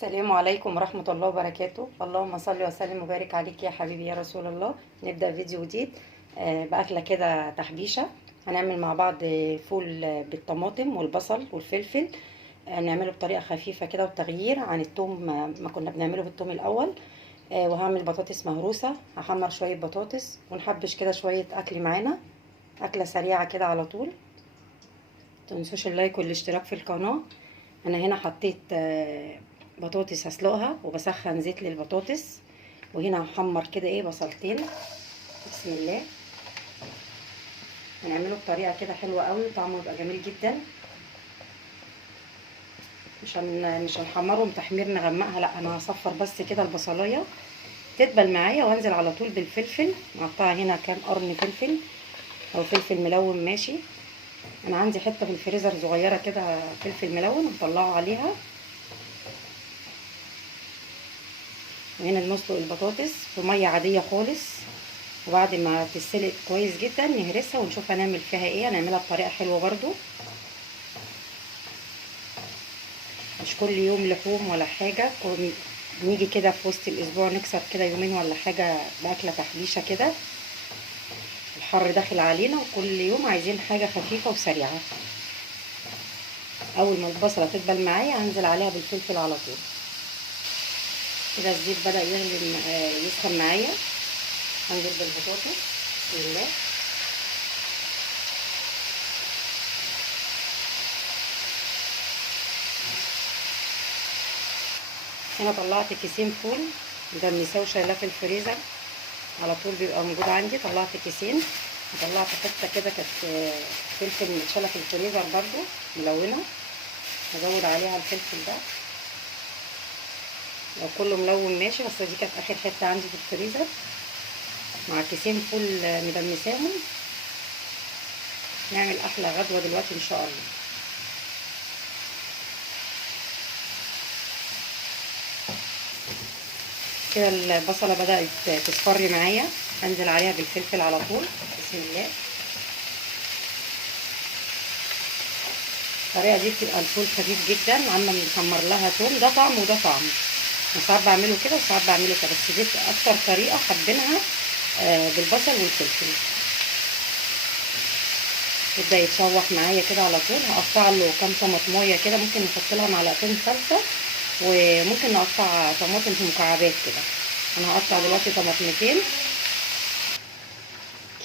السلام عليكم ورحمة الله وبركاته. اللهم صل وسلم وبارك عليك يا حبيبي يا رسول الله. نبدأ فيديو جديد بأكلة كده تحبيشة. هنعمل مع بعض فول بالطماطم والبصل والفلفل. نعمله بطريقة خفيفة كده وتغيير عن التوم ما كنا بنعمله بالتوم الأول. وهعمل بطاطس مهروسة، هحمر شوية بطاطس ونحبش كده شوية أكل معانا. أكلة سريعة كده على طول. متنسوش اللايك والاشتراك في القناة. انا هنا حطيت بطاطس هسلقها وبسخن زيت للبطاطس، وهنا هحمر كده بصلتين. بسم الله. هنعمله بطريقه كده حلوه قوي، طعمه يبقى جميل جدا. مش هنحمرهم تحمير نغمقها، لا انا هصفر بس كده البصلايه تدبل معايا، وانزل على طول بالفلفل. مقطعه هنا كام قرن فلفل او فلفل ملون ماشي. انا عندي حته في الفريزر صغيره كده فلفل ملون هطلعه عليها. وهنا نسلق البطاطس في ميه عاديه خالص، وبعد ما تتسلق كويس جدا نهرسها ونشوف هنعمل فيها ايه. هنعملها بطريقه حلوه برضو، مش كل يوم لحوم ولا حاجه. نيجي كده في وسط الاسبوع نكسر كده يومين ولا حاجه باكله تحبيشه كده. الحر داخل علينا وكل يوم عايزين حاجه خفيفه وسريعه. اول ما البصله تدبل معايا هنزل عليها بالفلفل على طول. كده الزيت بدا يغلي يسخن معايا. هنزل بالبطاطس. بسم الله. هنا طلعت كيسين فول مدمساه وشايلاه في الفريزر، على طول بيبقى موجود عندي. طلعت كيسين وطلعت حته كده كانت فلفل متشاله في الفريزر برضو ملونه، هزود عليها الفلفل ده. لو كله ملون ماشي، بس دي كانت اخر حته عندي في الفريزر. مع كيسين فول مدمساهم نعمل احلى غدوه دلوقتي ان شاء الله. كده البصله بدات تصفر معايا، انزل عليها بالفلفل على طول. بسم الله. الطريقه دي بتبقى الفول خفيف جدا، عما بنحمر لها توم. ده طعم وده طعم، ساعات بعمله كده وساعات بعمله كده، بس دي اكتر طريقه حابينها بالبصل والفلفل. يبدا يتشوح معايا كده على طول. هقطع له كام طماطمايه كده، ممكن نحط لها معلقتين صلصه، وممكن نقطع طماطم في مكعبات كده. انا هقطع دلوقتي طماطمتين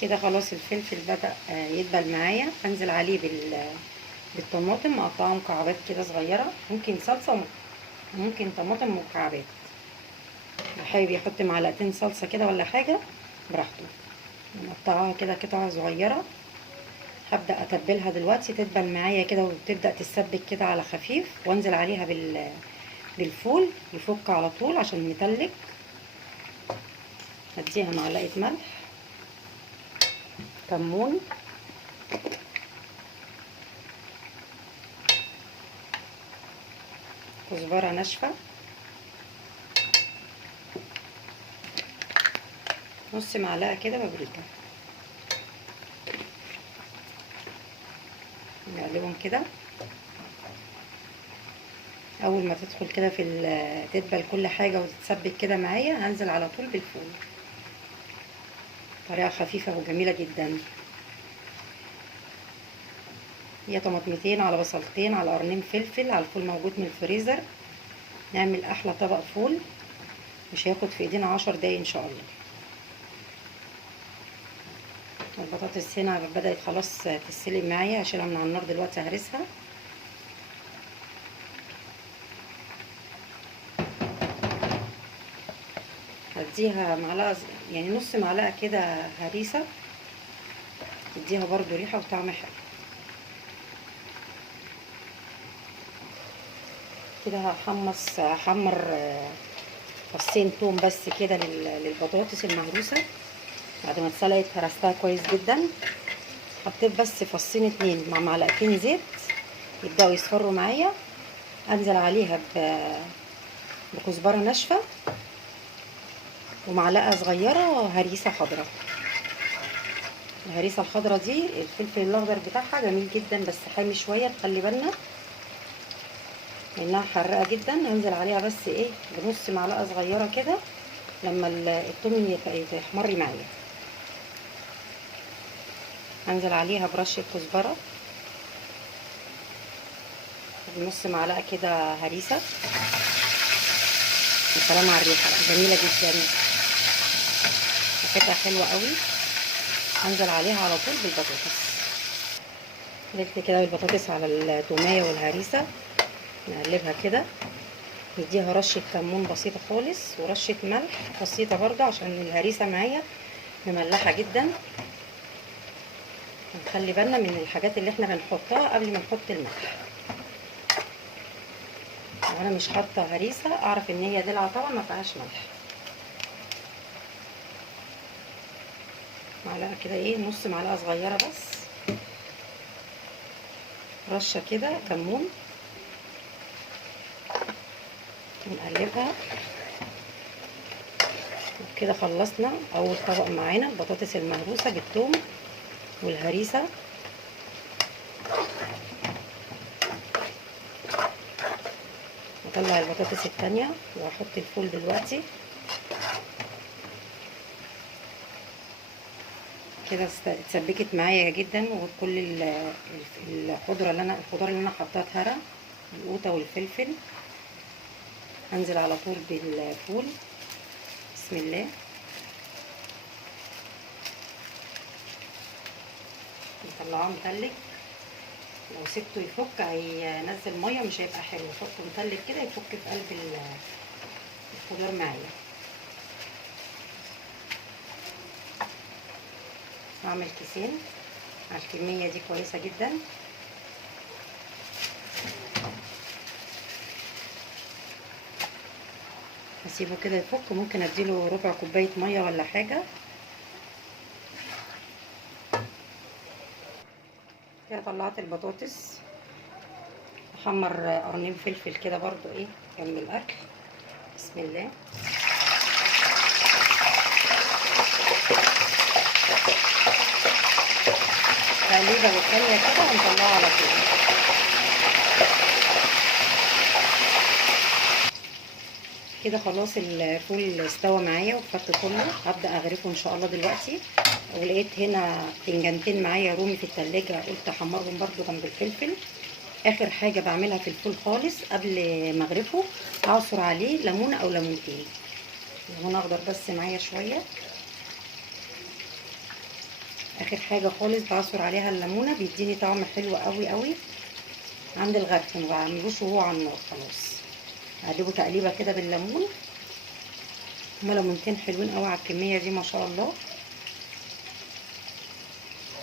كده. خلاص الفلفل بدا يدبل معايا، انزل عليه بالطماطم مقطعه مكعبات كده صغيره. ممكن صلصه وممكن طماطم مكعبات. لو حابب يحط معلقتين صلصه كده ولا حاجه براحته. مقطعاها كده قطع صغيره. هبدا اتبلها دلوقتي تدبل معايا كده وتبدا تتسبك كده على خفيف، وانزل عليها بالفول يفك على طول عشان نتلج. اديها معلقه ملح، كمون، كزبره ناشفه، نص معلقه كده بابريكا. نقلبهم كده. اول ما تدخل كده تدبل كل حاجه وتتسبك كده معايا، هنزل على طول بالفول. طريقه خفيفه وجميله جدا. هي طماطمتين على بصلتين على قرنين فلفل على الفول موجود من الفريزر. نعمل احلى طبق فول مش هياخد في ايدينا 10 دقايق ان شاء الله. البطاطس هنا بدأت خلاص تتسلق معايا، هشيلها من على النار دلوقتي هرسها. هديها معلقة يعني نص معلقة كده هريسة، تديها برضو ريحة وطعم حلو. كده هحمر فصين توم بس كده للبطاطس المهروسة. بعد ما اتسلقت هرستها كويس جدا. حطيت بس فصين اتنين مع معلقتين زيت يبدأوا يصفروا معايا. انزل عليها بكزبرة ناشفة ومعلقة صغيرة هريسة خضراء. الهريسة الخضراء دي الفلفل الاخضر بتاعها جميل جدا بس حامي شوية، تخلي بالنا. لانها حراقه جدا. هنزل عليها بس ايه بنص معلقه صغيره كده لما الثوم يحمر معايا. هنزل عليها برشه كزبره بنص معلقه كده هريسه. وسلام على الريحه جميله جدا، ريحتها حلوه قوي. هنزل عليها على طول بالبطاطس. نزلت كده بالبطاطس على التوميه والهريسه، نقلبها كده، نديها رشه كمون بسيطه خالص ورشه ملح بسيطه برضه عشان الهريسه معايا مملحه جدا. نخلي بالنا من الحاجات اللي احنا بنحطها قبل ما نحط الملح. لو انا مش حاطه هريسه اعرف ان هي دلع طبعا ما فيهاش ملح. معلقه كده ايه نص معلقه صغيره بس، رشه كده كمون، ونقلبها. كده خلصنا اول طبق معانا البطاطس المهروسه بالثوم والهريسه. نطلع البطاطس التانية واحط الفول دلوقتي. كده اتسبكت معايا جدا، وكل الخضره اللي انا حطيتها اتهرى، القوطه والفلفل. هنزل على طول بالفول. بسم الله. نطلعه متلج، لو سبته يفك هينزل ميه مش هيبقى حلو. نحطه متلج كده يفك في قلب الخضار معايا. هعمل كيسين على الكميه دي كويسه جدا. هسيبه كده يفك، ممكن اديله ربع كوبايه ميه ولا حاجه. كده طلعت البطاطس. احمر قرنين فلفل كده برضو ايه جنب الاكل. بسم الله. تقليبه بالثانيه كده ونطلعه على طول. كده خلاص الفول استوى معايا وخدت كله. هبدا اغرفه ان شاء الله دلوقتي. ولقيت هنا فنجانتين معايا رومي في التلاجة، قلت احمرهم برضو جنب الفلفل. اخر حاجه بعملها في الفول خالص قبل ما اغرفه اعصر عليه ليمونه او ليمونتين. ليمون اخضر بس معايا شويه. اخر حاجه خالص بعصر عليها الليمونه، بيديني طعم حلو قوي قوي عند الغرف. ما بعملوش وهو على النار. خلاص هقلبه تقليبه كده بالليمون. هما ليمونتين حلوين قوي على الكميه دي ما شاء الله.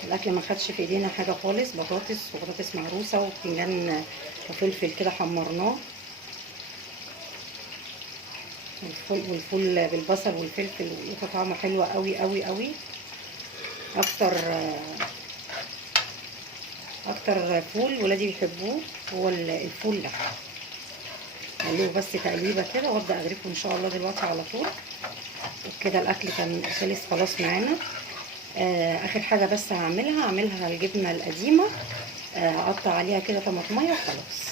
الاكل ما خدش في ايدينا حاجه خالص، بطاطس مهروسه وبتنجان وفلفل كده حمرناه، والفول بالبصل والفلفل ولقيته طعمه حلو قوي قوي قوي. اكتر فول ولادي بيحبوه هو الفول ده. اقلبه بس تقليبه كده وابدا اغرفه ان شاء الله دلوقتي على طول. وكده الاكل كان خلص خلاص معانا. اخر حاجه بس هعملها الجبنه القديمه. اقطع عليها كده طماطميه وخلاص.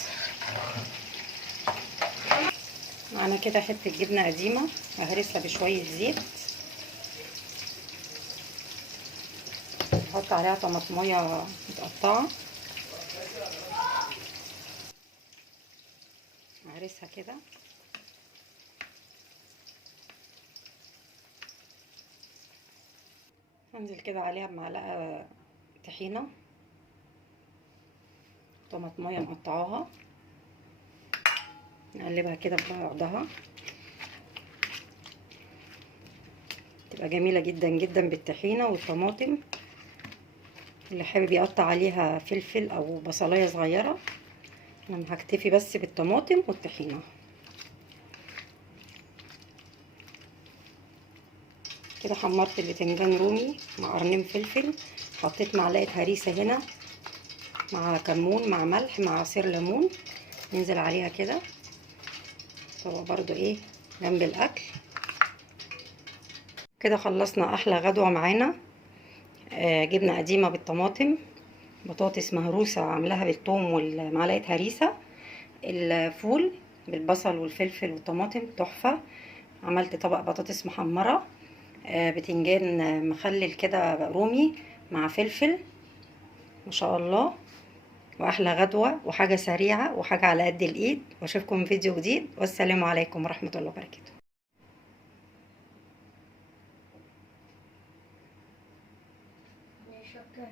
معانا كده حته جبنه قديمه ههرسها بشويه زيت، احط عليها طماطميه متقطعه، اهرسها كده. هنزل كده عليها بمعلقه طحينه، طماطميه مقطعاها، نقلبها كده ببعضها. تبقى جميله جدا جدا بالطحينه والطماطم. اللي حابب يقطع عليها فلفل او بصلايه صغيره. انا هكتفي بس بالطماطم والطحينه. كده حمرت البتنجان رومي مع قرنين فلفل. حطيت معلقه هريسه هنا مع كمون مع ملح مع عصير ليمون، ننزل عليها كده. طبعا برضو ايه جنب الاكل. كده خلصنا احلى غدوه معانا. جبنه قديمه بالطماطم، بطاطس مهروسه عاملاها بالثوم ومعلقه هريسه، الفول بالبصل والفلفل والطماطم تحفة. عملت طبق بطاطس محمرة، بتنجان مخلل كده رومي مع فلفل، ما شاء الله. واحلى غدوة وحاجة سريعة وحاجة على قد الايد. واشوفكم في فيديو جديد، والسلام عليكم ورحمة الله وبركاته. شكرا.